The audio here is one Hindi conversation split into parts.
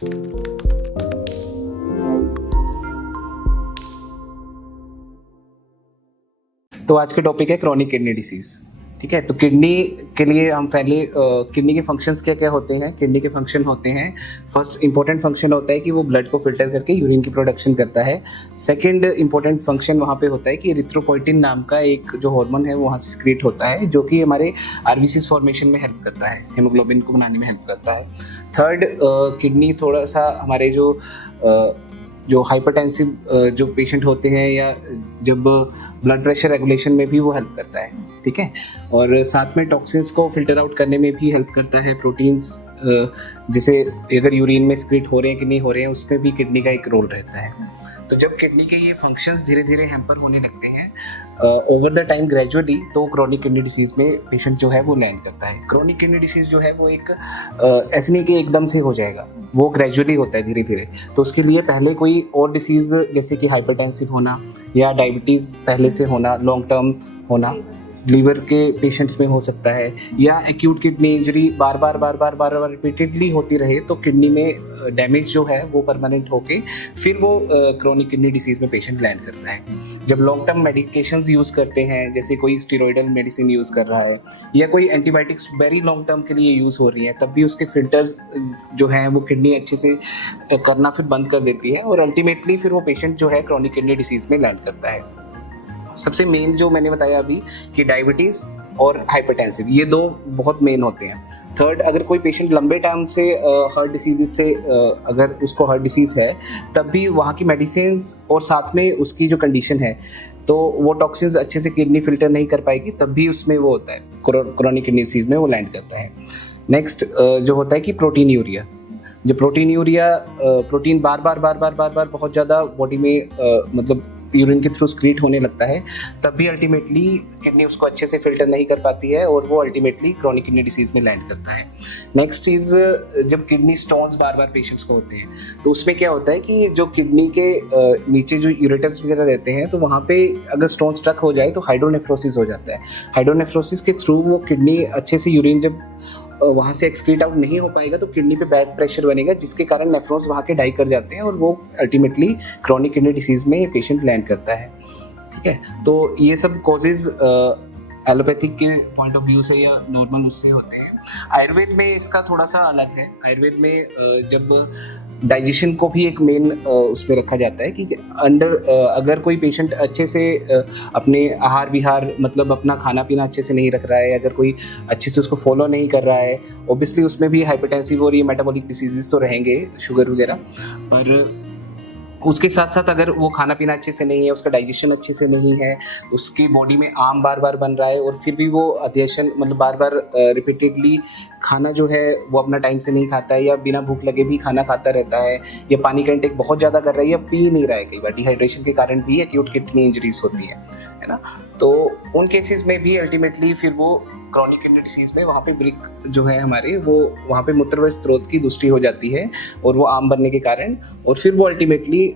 तो आज के टॉपिक है क्रॉनिक किडनी डिसीज। ठीक है, तो किडनी के लिए हम पहले किडनी के फंक्शंस क्या क्या होते हैं। किडनी के फंक्शन होते हैं, फर्स्ट इंपॉर्टेंट फंक्शन होता है कि वो ब्लड को फिल्टर करके यूरिन की प्रोडक्शन करता है। सेकंड इंपॉर्टेंट फंक्शन वहाँ पे होता है कि इरिथ्रोपोइटिन नाम का एक जो हार्मोन है वो वहाँ से सिक्रीट होता है, जो कि हमारे आरबीसी फॉर्मेशन में हेल्प करता है, हेमोग्लोबिन को बनाने में हेल्प करता है। थर्ड, किडनी थोड़ा सा हमारे जो हाइपरटेंसिव जो पेशेंट होते हैं या जब ब्लड प्रेशर रेगुलेशन में भी वो हेल्प करता है। ठीक है, और साथ में टॉक्सिन्स को फिल्टर आउट करने में भी हेल्प करता है। प्रोटीन्स जैसे अगर यूरिन में स्क्रीट हो रहे हैं कि नहीं हो रहे हैं, उसमें भी किडनी का एक रोल रहता है। तो जब किडनी के ये फंक्शंस धीरे धीरे हैम्पर होने लगते हैं ओवर द टाइम ग्रेजुअली, तो क्रोनिक किडनी डिसीज में पेशेंट जो है वो लैंड करता है। क्रोनिक किडनी डिसीज जो है वो एक ऐसे नहीं कि एकदम से हो जाएगा, वो ग्रेजुअली होता है धीरे धीरे। तो उसके लिए पहले कोई और डिसीज जैसे कि हाइपरटेंसिव होना या डायबिटीज़ पहले से होना, लॉन्ग टर्म होना, लीवर के पेशेंट्स में हो सकता है, या एक्यूट किडनी इंजरी बार बार रिपीटेडली होती रहे तो किडनी में डैमेज जो है वो परमानेंट होके फिर वो क्रोनिक किडनी डिसीज में पेशेंट लैंड करता है। जब लॉन्ग टर्म मेडिकेशंस यूज़ करते हैं, जैसे कोई स्टेरॉइडल मेडिसिन यूज़ कर रहा है या कोई एंटीबायोटिक्स वेरी लॉन्ग टर्म के लिए यूज़ हो रही है, तब भी उसके फिल्टर्स जो हैं वो किडनी अच्छे से करना फिर बंद कर देती है और अल्टीमेटली फिर वो पेशेंट जो है क्रोनिक किडनी डिसीज में लैंड करता है। सबसे मेन जो मैंने बताया अभी कि डायबिटीज़ और हाइपरटेंसिव, ये दो बहुत मेन होते हैं। थर्ड, अगर कोई पेशेंट लंबे टाइम से हार्ट डिसीज से अगर उसको हार्ट डिसीज़ है, तब भी वहाँ की मेडिसिन और साथ में उसकी जो कंडीशन है, तो वो टॉक्सिन्स अच्छे से किडनी फिल्टर नहीं कर पाएगी, तब भी उसमें वो होता है क्रोनिक किडनी डिसीज में वो लैंड करता है। नेक्स्ट जो होता है कि प्रोटीन यूरिया। जब प्रोटीन बार बार बहुत ज़्यादा बॉडी में मतलब यूरिन के थ्रू स्क्रीट होने लगता है, तब भी अल्टीमेटली किडनी उसको अच्छे से फिल्टर नहीं कर पाती है और वो अल्टीमेटली क्रोनिक किडनी डिसीज में लैंड करता है। नेक्स्ट चीज़, जब किडनी स्टोन्स बार पेशेंट्स को होते हैं, तो उसमें क्या होता है कि जो किडनी के नीचे जो यूरेटर्स वगैरह रहते हैं, तो वहाँ पे अगर स्टोन स्ट्रक हो जाए तो हाइड्रोनेफ्रोसिस हो जाता है। हाइड्रोनेफ्रोसिस के थ्रू वो किडनी अच्छे से यूरिन जब वहाँ से एक्सक्रीट आउट नहीं हो पाएगा तो किडनी पे बैक प्रेशर बनेगा, जिसके कारण नेफ्रॉन्स वहाँ के डाई कर जाते हैं और वो अल्टीमेटली क्रोनिक किडनी डिसीज में पेशेंट लैंड करता है। ठीक है, तो ये सब कॉजेज एलोपैथिक के पॉइंट ऑफ व्यू से या नॉर्मल उससे होते हैं। आयुर्वेद में इसका थोड़ा सा अलग है। आयुर्वेद में जब डाइजेशन को भी एक मेन उसमें रखा जाता है कि अगर कोई पेशेंट अच्छे से अपने आहार विहार मतलब अपना खाना पीना अच्छे से नहीं रख रहा है, अगर कोई अच्छे से उसको फॉलो नहीं कर रहा है, ऑब्वियसली उसमें भी हाइपरटेंसिव और ये मेटाबॉलिक डिसीजेस तो रहेंगे, शुगर वगैरह, पर उसके साथ साथ अगर वो खाना पीना अच्छे से नहीं है, उसका डाइजेशन अच्छे से नहीं है, उसकी बॉडी में आम बार बन रहा है और फिर भी वो अध्यशन मतलब बार रिपीटेडली खाना जो है वो अपना टाइम से नहीं खाता है या बिना भूख लगे भी खाना खाता रहता है, या पानी का इंटेक बहुत ज़्यादा कर रहा है या पी नहीं रहा है, कई बार डिहाइड्रेशन के कारण भी एक्यूट किडनी इंजरीज होती है ना। तो उन केसेस में भी अल्टीमेटली फिर वो क्रोनिक किडनी डिसीज में वहाँ पे ब्रिक जो है हमारे, वो वहाँ पे मूत्रवय स्रोत की दुष्टि हो जाती है और वो आम बनने के कारण, और फिर वो अल्टीमेटली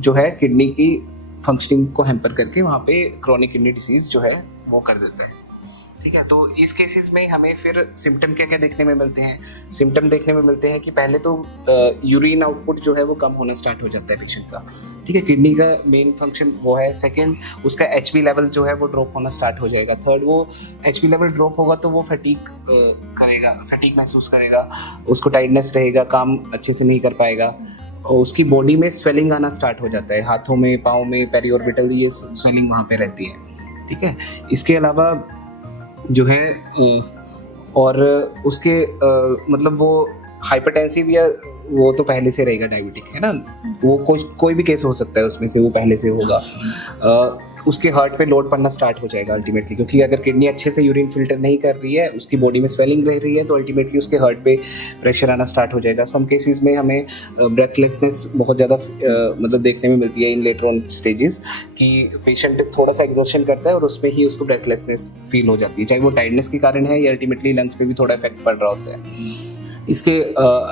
जो है किडनी की फंक्शनिंग को हैम्पर करके वहाँ पे क्रोनिक किडनी डिसीज जो है वो कर देता है। ठीक है, तो इस केसेस में हमें फिर सिम्टम क्या क्या देखने में मिलते हैं। सिम्टम देखने में मिलते हैं कि पहले तो यूरिन आउटपुट जो है वो कम होना स्टार्ट हो जाता है पेशेंट का। ठीक है, किडनी का मेन फंक्शन वो है। सेकंड, उसका एचबी लेवल जो है वो ड्रॉप होना स्टार्ट हो जाएगा। थर्ड, वो एचबी लेवल ड्रॉप होगा तो वो फटीग महसूस करेगा, उसको टाइटनेस रहेगा, काम अच्छे से नहीं कर पाएगा, और उसकी बॉडी में स्वेलिंग आना स्टार्ट हो जाता है, हाथों में, पाँव में, पेरिऑर्बिटल, ये स्वेलिंग वहाँ पे रहती है। ठीक है, इसके अलावा जो है और उसके मतलब वो हाइपरटेंसिव या वो तो पहले से रहेगा, डायबिटिक है ना, वो कोई भी केस हो सकता है उसमें से, वो पहले से होगा। उसके हार्ट पे लोड पड़ना स्टार्ट हो जाएगा अल्टीमेटली, क्योंकि अगर किडनी अच्छे से यूरिन फिल्टर नहीं कर रही है, उसकी बॉडी में स्वेलिंग रह रही है, तो अल्टीमेटली उसके हार्ट पे प्रेशर आना स्टार्ट हो जाएगा। सम केसेस में हमें ब्रेथलेसनेस बहुत ज़्यादा मतलब देखने में मिलती है इन लेटर ऑन स्टेजेस, कि पेशेंट थोड़ा सा एग्जर्शन करता है और उसमें ही उसको ब्रेथलेसनेस फील हो जाती है, चाहे वो टायर्डनेस के कारण है या अल्टीमेटली लंग्स पे भी थोड़ा इफेक्ट पड़ रहा होता है। इसके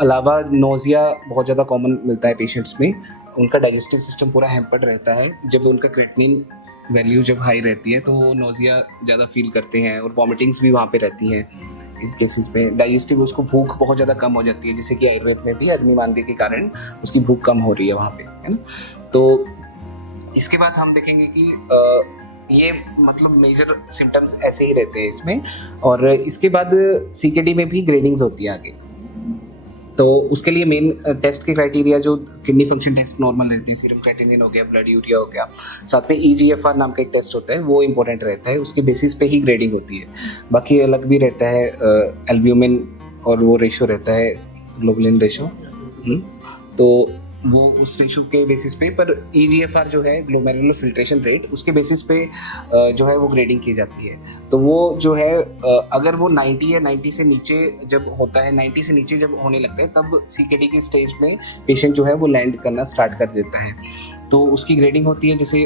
अलावा नोजिया बहुत ज़्यादा कॉमन मिलता है पेशेंट्स में। उनका डाइजेस्टिव सिस्टम पूरा हैम्पर्ड रहता है, जब उनका क्रेटिनिन वैल्यू जब हाई रहती है तो वो नोजिया ज़्यादा फील करते हैं और वॉमिटिंग्स भी वहाँ पे रहती हैं। इन केसेस में डाइजेस्टिव उसको भूख बहुत ज़्यादा कम हो जाती है, जैसे कि आयुर्वेद में भी अग्निमांद्य के कारण उसकी भूख कम हो रही है वहाँ पे, है ना। तो इसके बाद हम देखेंगे कि ये मतलब मेजर सिम्टम्स ऐसे ही रहते हैं इसमें। और इसके बाद सीकेडी में भी ग्रेडिंग्स होती है आगे। तो उसके लिए मेन टेस्ट के क्राइटेरिया जो किडनी फंक्शन टेस्ट नॉर्मल रहते हैं, सीरम क्रिएटिनिन हो गया, ब्लड यूरिया हो गया, साथ में ईजीएफआर नाम का एक टेस्ट होता है, वो इंपॉर्टेंट रहता है, उसके बेसिस पे ही ग्रेडिंग होती है। बाकी अलग भी रहता है एल्ब्यूमिन और वो रेशो रहता है, ग्लोबुलिन रेशो, तो वो उस रेशो के बेसिस पे, पर ईजीएफआर जो है ग्लोमेरुलर फिल्ट्रेशन रेट, उसके बेसिस पे जो है वो ग्रेडिंग की जाती है। तो वो जो है अगर वो 90 या 90 से नीचे जब होता है, 90 से नीचे जब होने लगता है, तब सीकेडी के स्टेज में पेशेंट जो है वो लैंड करना स्टार्ट कर देता है। तो उसकी ग्रेडिंग होती है, जैसे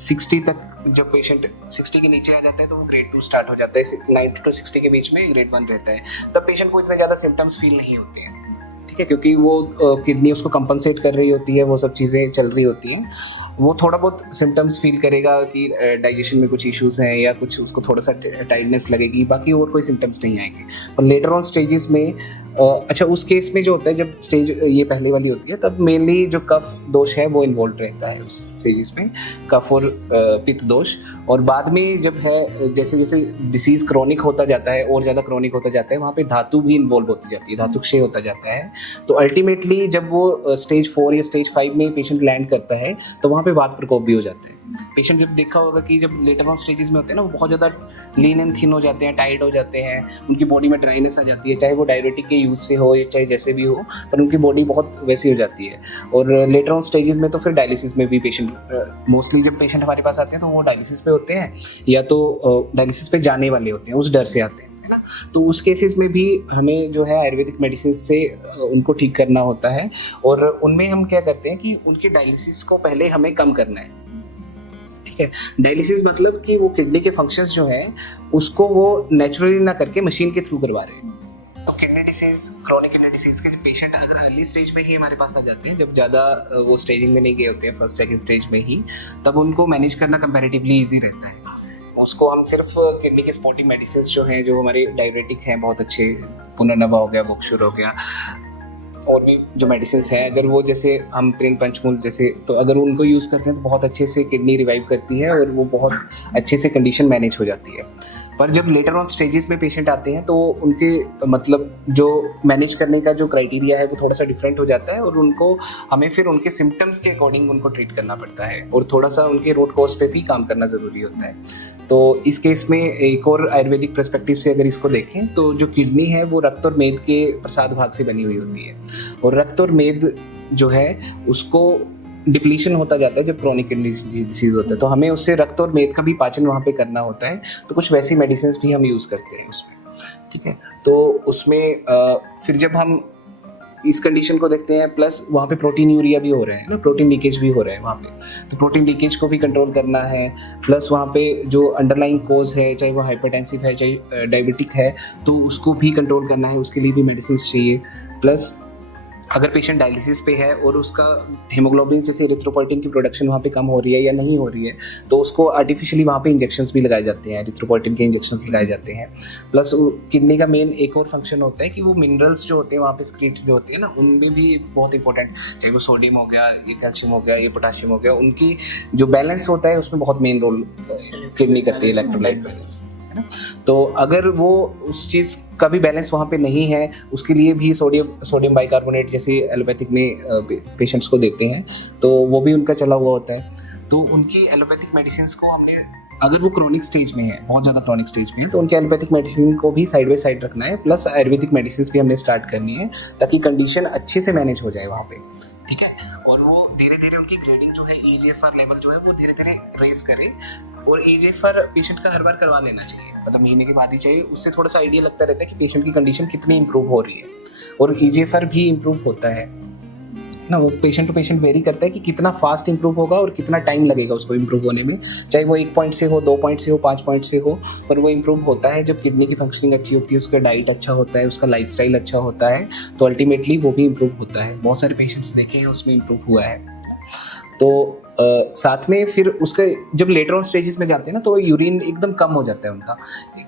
60 तक जब पेशेंट 60 के नीचे आ जाता है तो वो ग्रेड 2 स्टार्ट हो जाता है, 90 to 60 के बीच में ग्रेड 1 रहता है। तब पेशेंट को इतने ज़्यादा सिम्टम्स फील नहीं होते हैं, क्योंकि वो किडनी उसको कंपनसेट कर रही होती है, वो सब चीज़ें चल रही होती हैं। वो थोड़ा बहुत सिम्टम्स फील करेगा कि डाइजेशन में कुछ इश्यूज हैं या कुछ उसको थोड़ा सा टाइटनेस लगेगी, बाकी और कोई सिम्टम्स नहीं आएंगे। और लेटर ऑन स्टेजेस में अच्छा उस केस में जो होता है, जब स्टेज ये पहले वाली होती है, तब मेनली जो कफ दोष है वो इन्वॉल्व रहता है उस स्टेजेस में, कफ और पित्त दोष। और बाद में जब है, जैसे जैसे डिसीज क्रॉनिक होता जाता है और ज़्यादा क्रॉनिक होता जाता है, वहाँ पे धातु भी इन्वॉल्व होती जाती है, धातु क्षय होता जाता है। तो अल्टीमेटली जब वो स्टेज 4 या स्टेज 5 में पेशेंट लैंड करता है, तो वहाँ पे वात प्रकोप भी हो जाता है। पेशेंट जब देखा होगा कि जब लेटर ऑन स्टेजेस में होते हैं ना, वो बहुत ज़्यादा लीन एंड थिन हो जाते हैं, टाइट हो जाते हैं, उनकी बॉडी में ड्राइनेस आ जाती है, चाहे वो डायरेटिक के यूज़ से हो या चाहे जैसे भी हो, पर उनकी बॉडी बहुत वैसी हो जाती है। और लेटर ऑन स्टेजेस में तो फिर डायलिसिस में भी पेशेंट, मोस्टली जब पेशेंट हमारे पास आते हैं तो वो डायलिसिस पे होते हैं या तो डायलिसिस पे जाने वाले होते हैं, उस डर से आते हैं, है ना। तो उस केसेस में भी हमें जो है आयुर्वेदिक मेडिसिन से उनको ठीक करना होता है। और उनमें हम क्या करते हैं कि उनकी डायलिसिस को पहले हमें कम करना है, ठीक है। डायलिसिस मतलब कि वो किडनी के फंक्शंस जो हैं उसको वो नेचुरली ना करके मशीन के थ्रू करवा रहे हैं। तो kidney disease, chronic kidney disease के पेशेंट अगर अर्ली स्टेज में ही हमारे पास आ जाते हैं, जब ज़्यादा वो स्टेजिंग में नहीं गए होते हैं, फर्स्ट सेकंड स्टेज में ही, तब उनको मैनेज करना कंपैरेटिवली ईजी रहता है। उसको हम सिर्फ किडनी के सपोर्टिंग मेडिसिन जो हैं, जो हमारे डायरेटिक हैं बहुत अच्छे, पुनर्नवा हो गया, बोक्सुर हो गया, और भी जो मेडिसिन हैं, अगर वो जैसे हम त्रिन पंचमूल जैसे, तो अगर उनको यूज़ करते हैं तो बहुत अच्छे से किडनी रिवाइव करती है और वो बहुत अच्छे से कंडीशन मैनेज हो जाती है। पर जब लेटर ऑन स्टेजेस में पेशेंट आते हैं तो उनके मतलब जो मैनेज करने का जो क्राइटेरिया है वो थोड़ा सा डिफरेंट हो जाता है, और उनको हमें फिर उनके सिम्टम्स के अकॉर्डिंग उनको ट्रीट करना पड़ता है, और थोड़ा सा उनके रूट कॉज पे भी काम करना ज़रूरी होता है। तो इस केस में एक और आयुर्वेदिक पर्सपेक्टिव से अगर इसको देखें, तो जो किडनी है वो रक्त और मेद के प्रसाद भाग से बनी हुई होती है, और रक्त और मेद जो है उसको डिप्लीशन होता जाता है जब क्रोनिक किडनी डिसीज होता है, तो हमें उससे रक्त और मेद का भी पाचन वहाँ पे करना होता है। तो कुछ वैसी मेडिसिन भी हम यूज़ करते हैं उसमें, ठीक है। तो उसमें फिर जब हम इस कंडीशन को देखते हैं, प्लस वहाँ पे प्रोटीन यूरिया भी हो रहा है ना, प्रोटीन लीकेज भी हो रहा है वहाँ पे, तो प्रोटीन लीकेज को भी कंट्रोल करना है। प्लस वहाँ पे जो अंडरलाइंग कोज है, चाहे वो हाइपरटेंसिव है चाहे डायबिटिक है, तो उसको भी कंट्रोल करना है, उसके लिए भी मेडिसिन चाहिए। प्लस अगर पेशेंट डायलिसिस पे है और उसका हीमोग्लोबिन जैसे एरिथ्रोपोइटिन की प्रोडक्शन वहाँ पे कम हो रही है या नहीं हो रही है, तो उसको आर्टिफिशियली वहाँ पे इंजेक्शंस भी लगाए जाते हैं, एरिथ्रोपोइटिन के इंजेक्शंस लगाए जाते हैं। प्लस किडनी का मेन एक और फंक्शन होता है कि वो मिनरल्स जो होते हैं वहाँ पे एक्सक्रीट जो होते हैं ना, उनमें भी बहुत इंपॉर्टेंट, चाहे वो सोडियम हो गया, ये कैल्शियम हो गया, ये पोटाशियम हो गया, उनकी जो बैलेंस होता है उसमें बहुत मेन रोल किडनी करती है, इलेक्ट्रोलाइट बैलेंस। तो अगर वो उस चीज़ का भी बैलेंस वहाँ पे नहीं है, उसके लिए भी सोडियम बाइकार्बोनेट जैसे एलोपैथिक में पेशेंट्स को देते हैं, तो वो भी उनका चला हुआ होता है। तो उनकी एलोपैथिक मेडिसिन को हमने, अगर वो क्रोनिक स्टेज में है, बहुत ज़्यादा क्रोनिक स्टेज में है, तो उनके एलोपैथिक मेडिसिन को भी साइड बाय साइड रखना है, प्लस आयुर्वेदिक मेडिसिन भी हमने स्टार्ट करनी है, ताकि कंडीशन अच्छे से मैनेज हो जाए वहाँ पे, ठीक है। और वो धीरे धीरे उनकी ग्रेडिंग जो है, ईजीएफआर लेवल जो है वो धीरे धीरे रेज करे, और ईजीएफआर पेशेंट का हर बार करवा लेना चाहिए, मतलब महीने के बाद ही चाहिए। उससे थोड़ा सा आइडिया लगता रहता है कि पेशेंट की कंडीशन कितनी इंप्रूव हो रही है, और ईजीएफआर भी इंप्रूव होता है ना, वो पेशेंट टू पेशेंट वेरी करता है कि कितना फास्ट इंप्रूव होगा और कितना टाइम लगेगा उसको इंप्रूव होने में, चाहे वो 1 पॉइंट से हो, 2 पॉइंट से हो, 5 पॉइंट से हो, पर वो इंप्रूव होता है जब किडनी की फंक्शनिंग अच्छी होती है, उसका डाइट अच्छा होता है, उसका लाइफस्टाइल अच्छा होता है, तो अल्टीमेटली वो भी इंप्रूव होता है। बहुत सारे पेशेंट्स देखे हैं उसमें इंप्रूव हुआ है। तो साथ में फिर उसका जब लेटर ऑन स्टेजेस में जाते हैं ना, तो यूरिन एकदम कम हो जाता है उनका।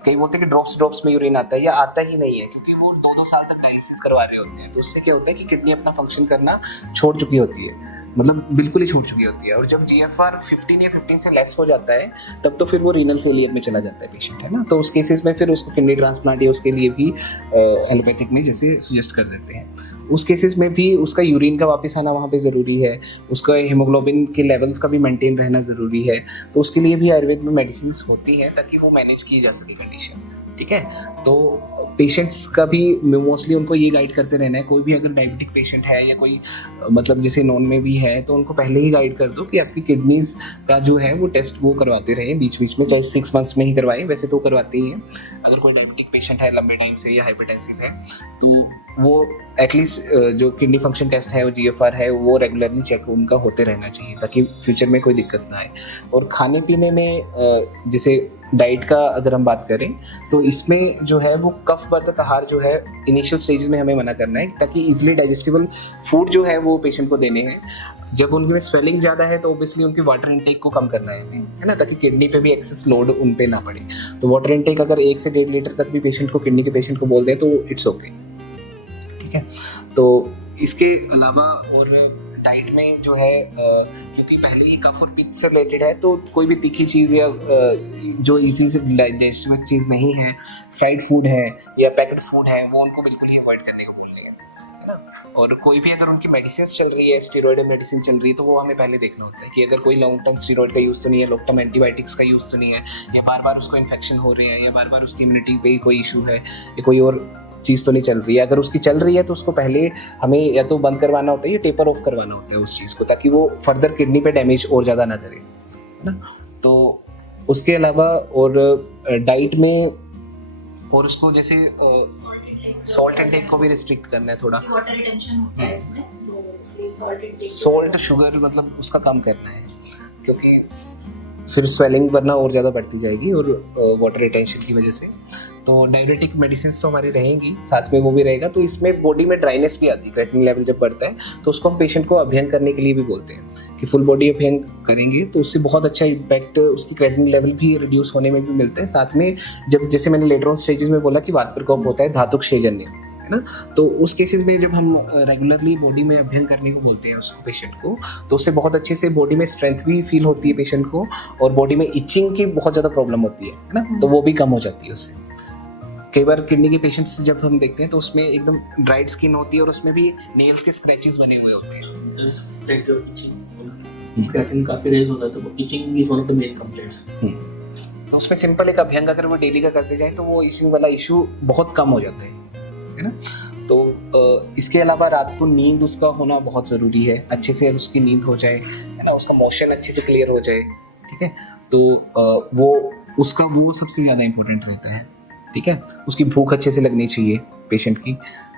कई बोलते हैं कि ड्रॉप्स में यूरिन आता है, या आता ही नहीं है, क्योंकि वो 2-2 साल तक डायलिसिस करवा रहे होते हैं। तो उससे क्या होता है कि किडनी अपना फंक्शन करना छोड़ चुकी होती है, मतलब बिल्कुल ही छोड़ चुकी होती है। और जब GFR 15 या 15 से लेस हो जाता है, तब तो फिर वो रीनल फेलियर में चला जाता है पेशेंट, है ना। तो उस केसेस में फिर उसको किडनी ट्रांसप्लांट या उसके लिए भी एलोपैथिक में जैसे सजेस्ट कर देते हैं। उस केसेस में भी उसका यूरिन का वापस आना वहाँ पे ज़रूरी है, उसका हीमोग्लोबिन के लेवल्स का भी मेंटेन रहना ज़रूरी है। तो उसके लिए भी आयुर्वेद में मेडिसिन होती हैं ताकि वो मैनेज की जा सके कंडीशन, ठीक है। तो पेशेंट्स का भी मोस्टली उनको ये गाइड करते रहना है। कोई भी अगर डायबिटिक पेशेंट है या कोई मतलब जैसे नॉन में भी है, तो उनको पहले ही गाइड कर दो कि आपकी किडनीज का जो है वो टेस्ट वो करवाते रहें बीच बीच में, चाहे 6 मंथ्स में ही करवाएं, वैसे तो करवाते ही हैं। अगर कोई डायबिटिक पेशेंट है लंबे टाइम से या हाइपरटेंसिव है, तो वो एटलीस्ट जो किडनी फंक्शन टेस्ट है, वो GFR है, वो रेगुलरली चेक उनका होते रहना चाहिए, ताकि फ्यूचर में कोई दिक्कत ना आए। और खाने पीने में जैसे डाइट का अगर हम बात करें, तो इसमें जो है वो कफवर्धक आहार जो है इनिशियल स्टेज में हमें मना करना है, ताकि इजीली डाइजेस्टिबल फूड जो है वो पेशेंट को देने हैं। जब उनके में स्वेलिंग ज़्यादा है तो ऑब्वियसली उनकी वाटर इनटेक को कम करना है ना, ताकि किडनी पे भी एक्सेस लोड उन पे ना पड़े। तो वाटर इनटेक अगर 1 से 1.5 लीटर तक भी पेशेंट को, किडनी के पेशेंट को बोल दें, तो इट्स ओके, ठीक है। तो इसके अलावा और डाइट में जो है क्योंकि पहले ही कफ और पित्त से रिलेटेड है, तो कोई भी तीखी चीज़ या जो इजी से डाइजेस्टिव चीज़ नहीं है, फ्राइड फूड है या पैकेट फूड है, वो उनको बिल्कुल ही अवॉइड करने को बोल रहे हैं, है ना। और कोई भी अगर उनकी मेडिसिन चल रही है, स्टेरॉइड मेडिसिन चल रही है, तो वो हमें पहले देखना होता है कि अगर कोई लॉन्ग टर्म स्टेरॉइड का यूज़ तो नहीं है, लॉन्ग टर्म एंटीबायोटिक्स का यूज़ तो नहीं है, या बार बार उसको इन्फेक्शन हो रही है, या बार बार उसकी इम्यूनिटी पे कोई इशू है, या कोई और चीज़ तो नहीं चल रही है। अगर उसकी चल रही है तो उसको पहले हमें या तो बंद करवाना होता है या टेपर ऑफ करवाना होता है उस चीज़ को, ताकि वो फर्दर किडनी पे डैमेज और ज़्यादा ना करे, है ना। तो उसके अलावा और डाइट में और उसको जैसे सॉल्ट इनटेक को भी रिस्ट्रिक्ट करना है थोड़ा, वाटर रिटेंशन होता है इसमें, तो इसलिए सॉल्ट इनटेक, सॉल्ट शुगर मतलब उसका कम करना है, क्योंकि फिर स्वेलिंग वरना और ज़्यादा बढ़ती जाएगी और वाटर रिटेंशन की वजह से। तो डायबिटिक मेडिसिन तो हमारी रहेंगी, साथ में वो भी रहेगा। तो इसमें बॉडी में ड्राइनेस भी आती है, क्रेटिनिन लेवल जब बढ़ता है, तो उसको हम पेशेंट को अभियान करने के लिए भी बोलते हैं कि फुल बॉडी अभियान करेंगे, तो उससे बहुत अच्छा इम्पैक्ट उसकी क्रेटिनिन लेवल भी रिड्यूस होने में भी मिलता है। साथ में जब जैसे मैंने लेटर ऑन स्टेजेस में बोला कि वात प्रकोप होता है, धातुक क्षेजन्य, है ना, तो उस केसेस में जब हम रेगुलरली बॉडी में अध्ययन करने को बोलते हैं उसको पेशेंट को, तो उससे बहुत अच्छे से बॉडी में स्ट्रेंथ भी फील होती है पेशेंट को, और बॉडी में इचिंग की बहुत ज़्यादा प्रॉब्लम होती है ना, तो वो भी कम हो जाती है उससे। कई बार किडनी के पेशेंट्स जब हम देखते हैं तो उसमें एकदम ड्राइड स्किन होती है और उसमें भी नेल्स के स्क्रैचेस बने हुए होते हैं। क्रिएटिनिन काफी रेज होता है, तो itching is one of the main complaints. तो उसमें सिंपल एक अभ्यंग अगर वो डेली का करते जाएं तो वो इचिंग वाला इशू बहुत कम हो जाता है ना। तो इसके अलावा रात को नींद उसका होना बहुत ज़रूरी है, अच्छे से उसकी नींद हो जाए, है ना, उसका मोशन अच्छे से क्लियर हो जाए, ठीक है। तो वो उसका वो सबसे ज़्यादा इम्पोर्टेंट रहता है, ठीक है। उसकी भूख अच्छे से लगनी चाहिए पेशेंट की।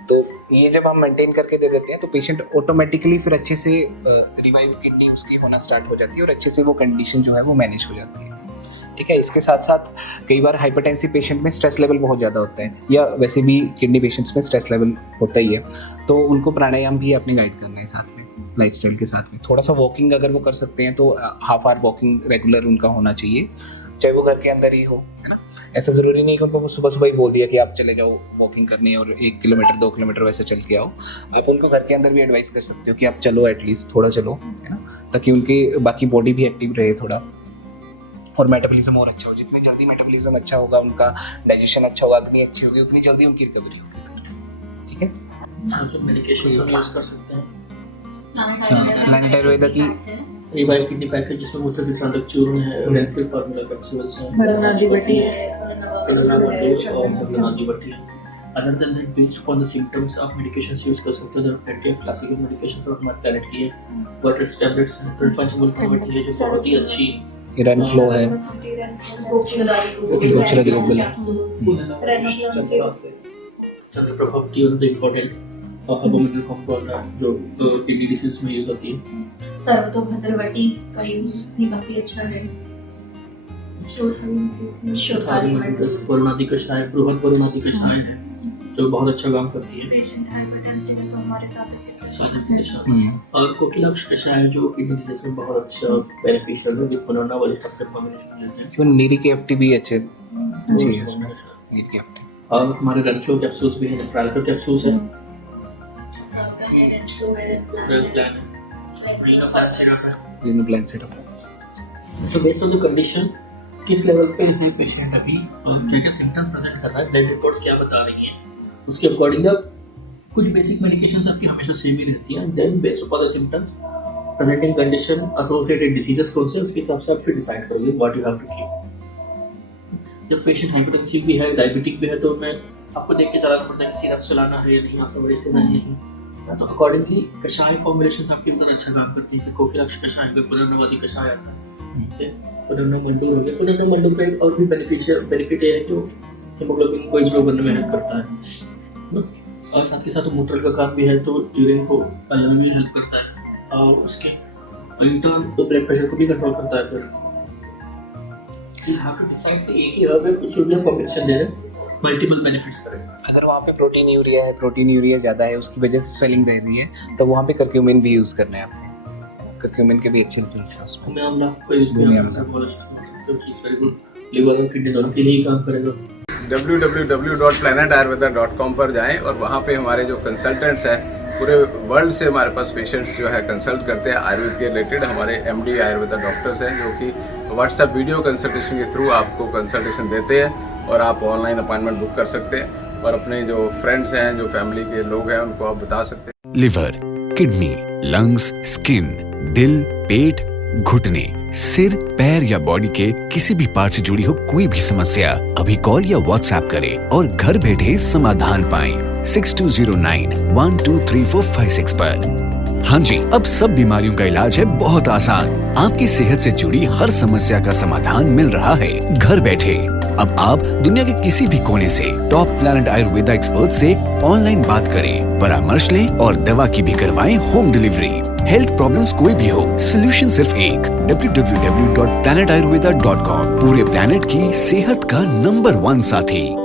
तो ये जब हम मेंटेन करके दे देते हैं तो पेशेंट ऑटोमेटिकली फिर अच्छे से रिवाइव किडनी उसकी होना स्टार्ट हो जाती है और अच्छे से वो कंडीशन जो है वो मैनेज हो जाती है, ठीक है। इसके साथ साथ कई बार हाइपरटेंसिव पेशेंट में स्ट्रेस लेवल बहुत ज़्यादा होता है, या वैसे भी किडनी पेशेंट्स में स्ट्रेस लेवल होता ही है, तो उनको प्राणायाम भी अपने गाइड करना है साथ में, लाइफस्टाइल के साथ में। थोड़ा सा वॉकिंग अगर वो कर सकते हैं तो हाफ आवर वॉकिंग रेगुलर उनका होना चाहिए, चाहे वो घर के अंदर ही हो, है ना। ऐसा ज़रूरी नहीं कि उनको सुबह सुबह ही बोल दिया कि आप चले जाओ वॉकिंग करने और 1 किलोमीटर 2 किलोमीटर वैसे चल के आओ। आप उनको घर के अंदर भी एडवाइस कर सकते हो कि आप चलो, एटलीस्ट थोड़ा चलो, है ना, ताकि उनकी बाकी बॉडी भी एक्टिव रहे थोड़ा, और मेटाबॉलिज्म और अच्छा हो। जितनी जल्दी मेटाबॉलिज्म अच्छा होगा, उनका डाइजेशन अच्छा होगा, अग्नि अच्छी होगी, उतनी जल्दी उनकी रिकवरी होगी फिर, ठीक है। जो मेडिकेशन हम यूज कर सकते हैं, प्लैनेट आयुर्वेदा की रिवाइव किडनी पैकेज, जिसमें मूत्र विसर्जक चूर्ण है, रेंथिल फार्मूला कैप्सूल्स हैं, भरनादी बटी है, और भरनादी बटी है। Other than that, based upon the symptoms आप medications यूज कर सकते हो। there are plenty of classical medications और हमारे टैलेंट की है, वर्टेक्स टैबलेट्स हैं, ट्रिपंचमूल कंवर्ट है, जो बहुत ही अच्छी इरान फ्लो है, गोक्षुदारी चंद्रप्रभा की one of the important herbometry compound है जो किडनी डिसीज में यूज होती है। सर्वतोभद्रवटी का यूज भी काफी अच्छा है। शोथारी वरुणादि कषाय, बृहद वरुणादि कषाय है, जो बहुत अच्छा काम करती है। पेशेंट हाइपरटेंसिव है तो हमारे साथ है। और कोकिलाक्ष कषाय जो किडनी डिजीज में बहुत अच्छा बेनिफिशियल है, विद बनोना वाली सबसे कॉम्बिनेशन लेते हैं। जो नीरी के एफटी भी अच्छे जी वो है उसमें उसमें, है। नीरी के एफटी। और हमारे रेनफ्लो कैप्सूल्स भी हैं, नेफ्राल्को कैप्सूल्स है, आपका है तो है रेल प्लान है, रीनोप्लान सिरप है। रिनोप्लान सिरप। तो बेस्ड ऑन द कंडीशन किस लेवल पे है पेशेंट अभी और क्या क्या सिम्टम्स प्रेजेंट कर रहा है, ब्लड रिपोर्ट्स क्या बता रही हैं, उसके अकॉर्डिंग आप कुछ बेसिक मेडिकेशंस आपकी हमेशा सेम ही रहती हैं। Then based upon the symptoms presenting condition associated diseases कौन से, उसके हिसाब से आप फिर डिसाइड करोगे what you have to keep. जब पेशेंट हाइपरटेंसिव भी है, डायबिटिक भी है, तो मैं आपको देख के चलाना पड़ता है कि सिरप चलाना है या नहीं, आसावरिष्ट है नहीं। तो अकॉर्डिंगली कषाय फॉर्मुलेशंस आपके अंदर अच्छा काम करती है। कोकिलाक्ष कषाय में पुनर्नवादी कषाय आता है, ठीक है, पुनर्नमंडूर हो गया। पुनर्नमंडूर का एक और भी बेनिफिट है जो हीमोग्लोबिन को स्लो करने में हेल्प करता है, और साथ के साथ मूत्र का काम भी है, तो यूरिन को अलग में हेल्प करता है, और उसके इंटर्न तो ब्लड प्रेशर को भी कंट्रोल करता है। फिर यू हैव टू डिसाइड कि एक ही हर्ब है कुछ भी कॉम्बिनेशन दे रहे हैं, मल्टीपल बेनिफिट्स करेगा। अगर वहाँ पे प्रोटीन यूरिया ज़्यादा है, उसकी वजह से स्वेलिंग रह रही है, तो वहाँ पे करक्यूमिन भी यूज़ करना है आपको। करक्यूमिन के भी अच्छे रिजल्ट्स हैं उसमें। मैं आंवला का यूज भूमि आंवला। लिवर और किडनी दोनों के लिए ही काम करेगा। www.planetayurveda.com पर जाएं और वहाँ पे हमारे जो कंसल्टेंट्स हैं पूरे वर्ल्ड से हमारे पास पेशेंट्स जो है कंसल्ट करते हैं आयुर्वेद के रिलेटेड। हमारे एमडी आयुर्वेदा डॉक्टर्स हैं जो कि व्हाट्सएप वीडियो कंसल्टेशन के थ्रू आपको कंसल्टेशन देते हैं और आप ऑनलाइन अपॉइंटमेंट बुक कर सकते हैं और अपने जो फ्रेंड्स हैं, जो फैमिली के लोग हैं, उनको आप बता सकते हैं। लिवर, किडनी, लंग्स, स्किन, दिल, पेट, घुटने, सिर, पैर या बॉडी के किसी भी पार्ट से जुड़ी हो कोई भी समस्या अभी कॉल या व्हाट्सएप करें और घर बैठे समाधान पाएं 6209123456 पर। हाँ जी, अब सब बीमारियों का इलाज है बहुत आसान। आपकी सेहत से जुड़ी हर समस्या का समाधान मिल रहा है घर बैठे। अब आप दुनिया के किसी भी कोने से टॉप प्लैनेट आयुर्वेदा एक्सपर्ट से ऑनलाइन बात करें, परामर्श लें और दवा की भी करवाएं होम डिलीवरी। हेल्थ प्रॉब्लम्स कोई भी हो, सोल्यूशन सिर्फ एक, www.planetayurveda.com। पूरे प्लैनेट की सेहत का नंबर 1 साथी।